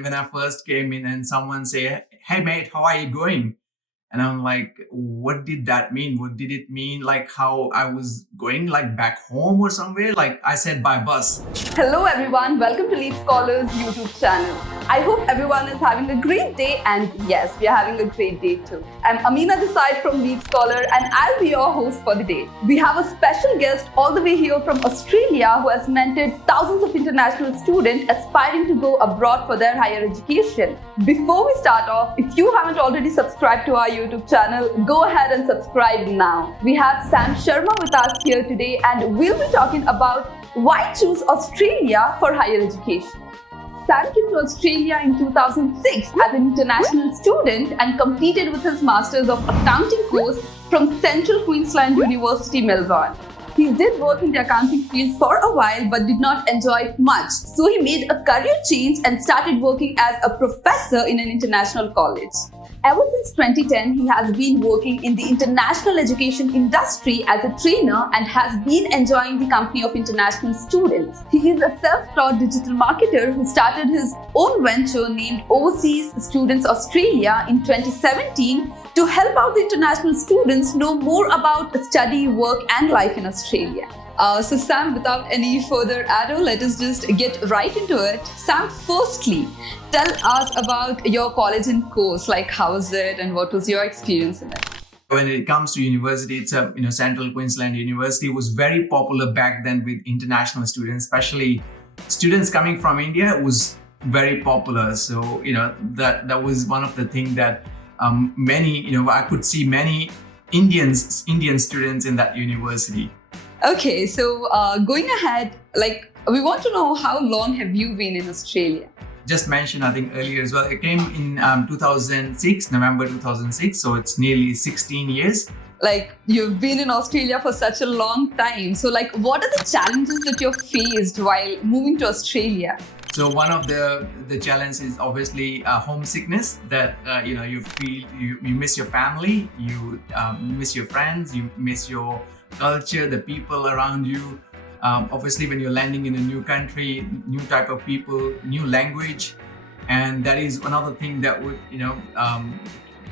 when I first came in and someone say, "Hey mate, how are you going?" And I'm like, what did that mean? What did it mean? Like how I was going like back home or somewhere? Like I said by bus. Hello everyone, welcome to LeapScholar's YouTube channel. I hope everyone is having a great day, and yes, we are having a great day too. I'm Amina this side from LeapScholar, and I'll be your host for the day. We have a special guest all the way here from Australia who has mentored thousands of international students aspiring to go abroad for their higher education. Before we start off, if you haven't already subscribed to our YouTube channel, go ahead and subscribe now. We have Sam Sharma with us here today, and we'll be talking about why choose Australia for higher education. Sam came to Australia in 2006 as an international student and completed with his Masters of Accounting course from Central Queensland University, Melbourne. He did work in the accounting field for a while but did not enjoy it much, so he made a career change and started working as a professor in an international college. Ever since 2010, he has been working in the international education industry as a trainer and has been enjoying the company of international students. He is a self-taught digital marketer who started his own venture named Overseas Students Australia in 2017 to help out the international students know more about study, work and life in Australia. So Sam, without any further ado, let us just get right into it. Sam, firstly, tell us about your college and course. Like, how was it and what was your experience in it? When it comes to university, it's a Central Queensland University was very popular back then with international students, especially students coming from India. It was very popular. So that was one of the things that I could see many Indian students in that university. Okay, so going ahead, we want to know how long have you been in Australia? Just mentioned, I think earlier as well, I came in 2006, November 2006, so it's nearly 16 years. Like, you've been in Australia for such a long time. So what are the challenges that you've faced while moving to Australia? So one of the challenges is obviously homesickness, that you feel you miss your family, you miss your friends, you miss your culture, the people around you. Obviously, when you're landing in a new country, new type of people, new language, and that is another thing that would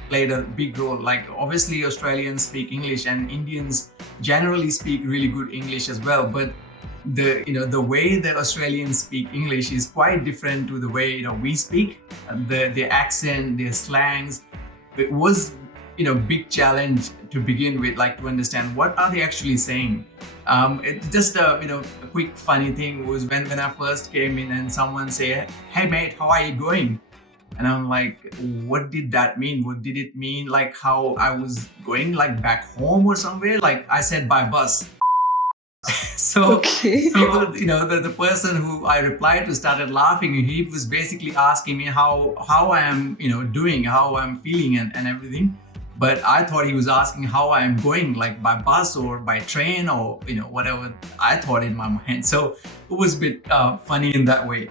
played a big role. Like obviously, Australians speak English, and Indians generally speak really good English as well. But the way that Australians speak English is quite different to the way we speak. The accent, their slangs. It was big challenge to begin with, like to understand what are they actually saying. It's just a quick funny thing was when I first came in and someone say, "Hey mate, how are you going?" And I'm like, what did that mean? What did it mean? Like how I was going like back home or somewhere? Like I said by bus. So, okay. The person who I replied to started laughing. He was basically asking me how I am doing, how I'm feeling and everything. But I thought he was asking how I am going, like by bus or by train or whatever I thought in my mind. So it was a bit funny in that way.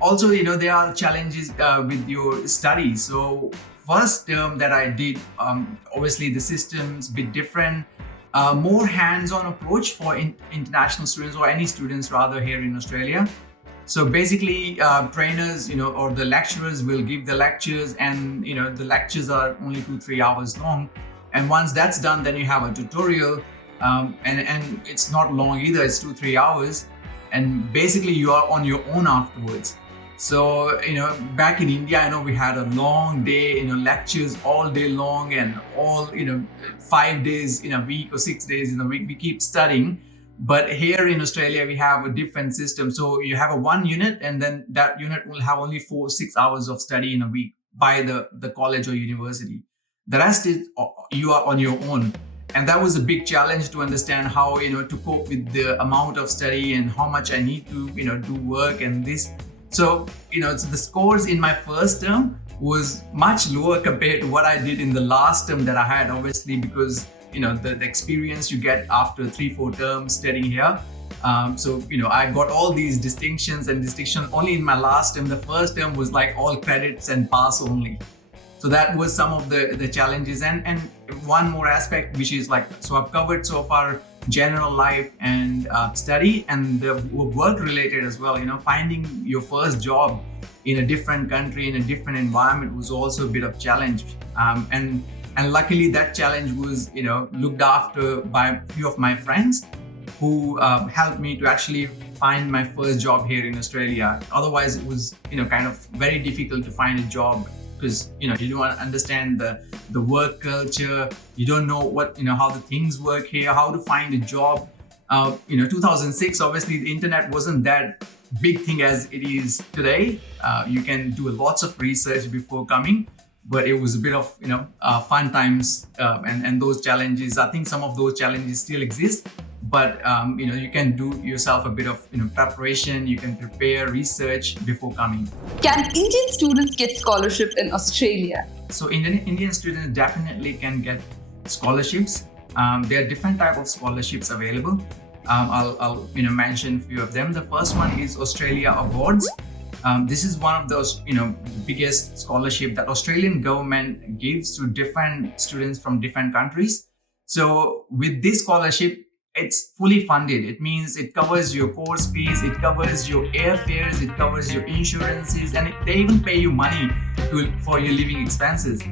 Also, there are challenges with your studies. So first term that I did, obviously the system's a bit different. More hands-on approach for international students, or any students rather, here in Australia. So basically, trainers, or the lecturers will give the lectures, and the lectures are only 2-3 hours long. And once that's done, then you have a tutorial, and it's not long either. It's 2-3 hours, and basically you are on your own afterwards. So back in India, I know we had a long day, lectures all day long, and all 5 days in a week or 6 days in a week we keep studying. But here in Australia, we have a different system. So you have a one unit, and then that unit will have only 4-6 hours of study in a week by the college or university. The rest is you are on your own. And that was a big challenge to understand how, to cope with the amount of study and how much I need to, do work and this. So, the scores in my first term was much lower compared to what I did in the last term that I had, obviously, because the experience you get after 3-4 terms studying here. So I got all these distinctions only in my last term. The first term was like all credits and pass only. So that was some of the challenges. And one more aspect, which is so I've covered so far general life and study, and the work related as well. Finding your first job in a different country, in a different environment was also a bit of challenge. And luckily that challenge was, looked after by a few of my friends who helped me to actually find my first job here in Australia. Otherwise, it was, kind of very difficult to find a job because, you don't understand the work culture. You don't know what, how the things work here, how to find a job. 2006, obviously the internet wasn't that big thing as it is today. You can do lots of research before coming, but it was a bit of, fun times and those challenges. I think some of those challenges still exist. But you can do yourself a bit of preparation. You can prepare research before coming. Can Indian students get scholarship in Australia? So Indian students definitely can get scholarships. There are different types of scholarships available. I'll mention a few of them. The first one is Australia Awards. This is one of those biggest scholarship that Australian government gives to different students from different countries. So with this scholarship, it's fully funded. It means it covers your course fees, it covers your airfares, it covers your insurances, and they even pay you money for your living expenses.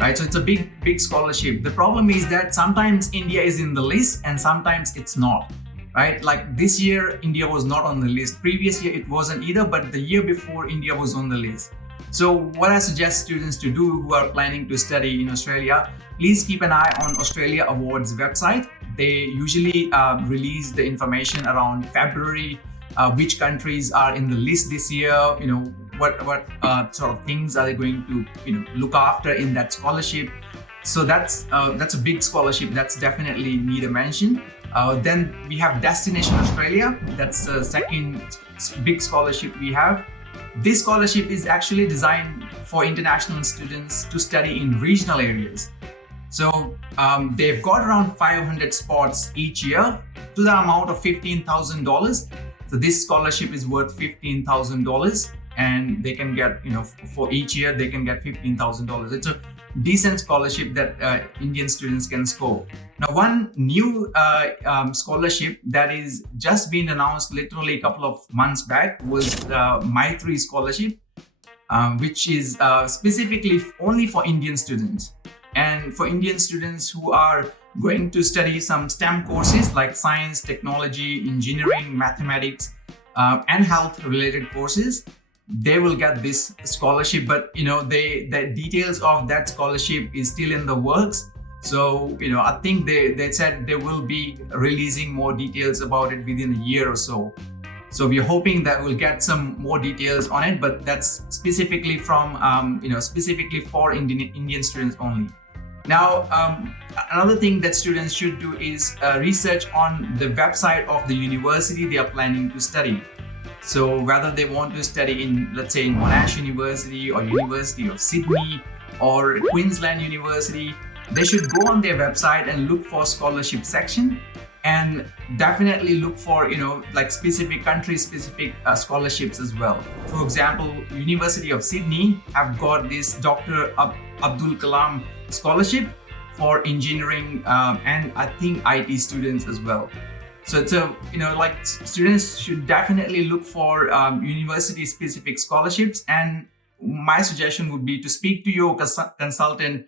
Right? So it's a big scholarship. The problem is that sometimes India is in the list and sometimes it's not. Right? Like this year, India was not on the list. Previous year, it wasn't either, but the year before, India was on the list. So what I suggest students to do who are planning to study in Australia, please keep an eye on Australia Awards website. They usually release the information around February, which countries are in the list this year, what sort of things are they going to look after in that scholarship. So that's a big scholarship that's definitely need a mention. Then we have Destination Australia. That's the second big scholarship we have. This scholarship is actually designed for international students to study in regional areas. So they've got around 500 spots each year to the amount of $15,000. So this scholarship is worth $15,000, and they can get, for each year, they can get $15,000. It's a decent scholarship that Indian students can score. Now, one new scholarship that is just been announced literally a couple of months back was the Maitri scholarship, which is specifically only for Indian students. And for Indian students who are going to study some STEM courses like science, technology, engineering, mathematics, and health related courses, they will get this scholarship. But the details of that scholarship is still in the works. So I think they said they will be releasing more details about it within a year or so. So we're hoping that we'll get some more details on it, but that's specifically from specifically for Indian students only. Now, another thing that students should do is research on the website of the university they are planning to study. So whether they want to study in, let's say, in Monash University or University of Sydney or Queensland University, they should go on their website and look for scholarship section, and definitely look for, like specific country-specific scholarships as well. For example, University of Sydney have got this Dr. Abdul Kalam scholarship for engineering and I think IT students as well. So it's students should definitely look for university-specific scholarships. And my suggestion would be to speak to your consultant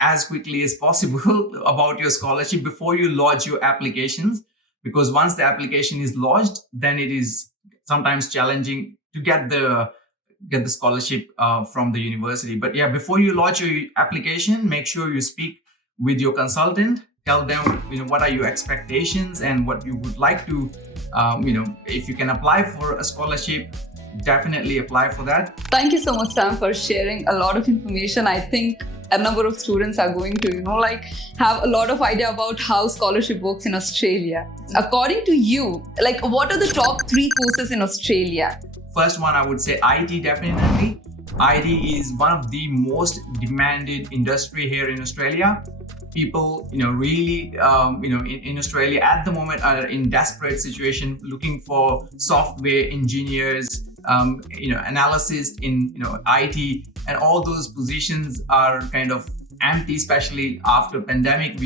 as quickly as possible about your scholarship before you lodge your applications, because once the application is lodged, then it is sometimes challenging to get the scholarship from the university. But yeah, before you lodge your application, make sure you speak with your consultant. Tell them what are your expectations and what you would like to if you can apply for a scholarship, definitely apply for that. Thank you so much, Sam, for sharing a lot of information. I think a number of students are going to have a lot of idea about how scholarship works in Australia. According to you, what are the top 3 courses in Australia? First one, I would say IT, definitely. IT is one of the most demanded industry here in Australia. People, really, in Australia at the moment are in desperate situation, looking for software engineers, analysts in, IT, and all those positions are kind of empty, especially after pandemic.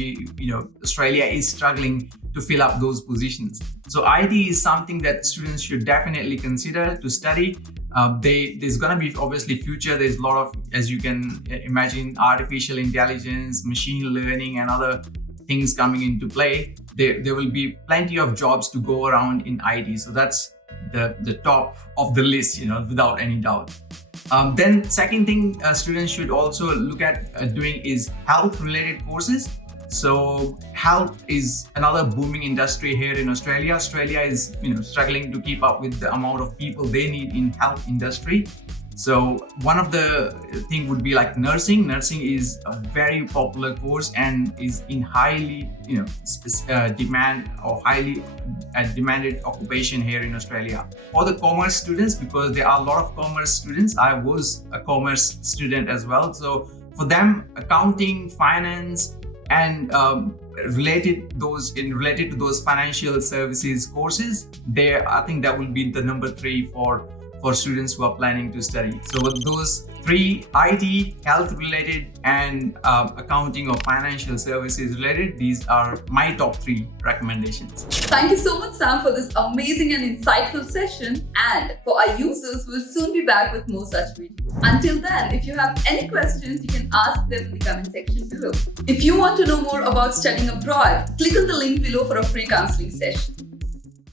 Australia is struggling to fill up those positions. So IT is something that students should definitely consider to study. There's going to be obviously future. There's a lot of, as you can imagine, artificial intelligence, machine learning, and other things coming into play. There will be plenty of jobs to go around in IT. So that's the top of the list, without any doubt. Then second thing students should also look at doing is health related courses. So health is another booming industry here in Australia. Australia is struggling to keep up with the amount of people they need in health industry. So one of the thing would be like nursing. Nursing is a very popular course and is in highly demand or highly demanded occupation here in Australia. For the commerce students, because there are a lot of commerce students, I was a commerce student as well. So for them, accounting, finance, and related to those financial services courses, I think that will be the number 3 for students who are planning to study. So with those 3, IT, health related, and accounting or financial services related, these are my top 3 recommendations. Thank you so much, Sam, for this amazing and insightful session. And for our users, we'll soon be back with more such videos. Until then, if you have any questions, you can ask them in the comment section below. If you want to know more about studying abroad, click on the link below for a free counseling session.